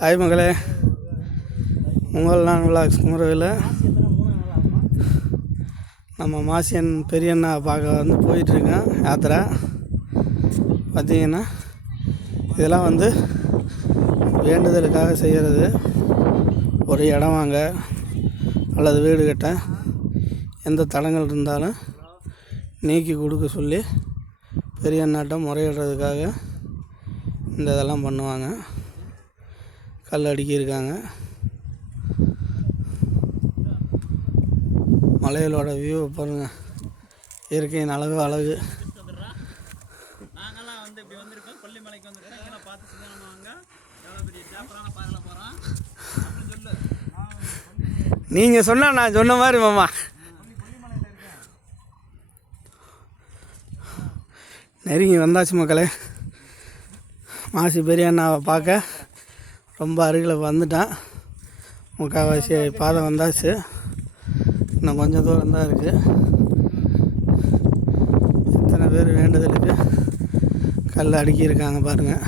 Hi மகளே, உங்கள் நான் விலாக்ஸ் குமரவேல. நம்ம மாசியன் பெரியண்ணா பார்க்க போயிட்டுருக்கேன் யாத்திரை. பார்த்திங்கன்னா இதெல்லாம் வேண்டுதலுக்காக செய்கிறது. ஒரு இடம் வாங்க அல்லது வீடு கட்ட எந்த தடங்கள் இருந்தாலும் நீக்கி கொடுக்க சொல்லி பெரியண்ணாட்டம் முறையிடுறதுக்காக இந்த இதெல்லாம் பண்ணுவாங்க. கல் அடுக்கியிருக்காங்க. மலைகளோட வியூவை பாருங்கள். இயற்கையின் அழகு. நீங்கள் சொன்னால் நான் சொன்ன மாதிரி மாமா. நெருங்கி வந்தாச்சு மக்களே. மாசி பெரியண்ணாவை பார்க்க ரொம்ப அருகில் வந்துட்டான். முக்கால்வாசி பாதை வந்தாச்சு. இன்னும் கொஞ்சம் தூரம் தான் இருக்குது. எத்தனை பேர் வேண்டுதலுக்கு கல் அடுக்கியிருக்காங்க பாருங்கள்.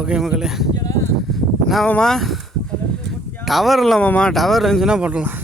ஓகே மக்களே. என்ன மாமா, டவர் இல்லை மாமா. டவர் இருந்துச்சுன்னா போட்டலாம்.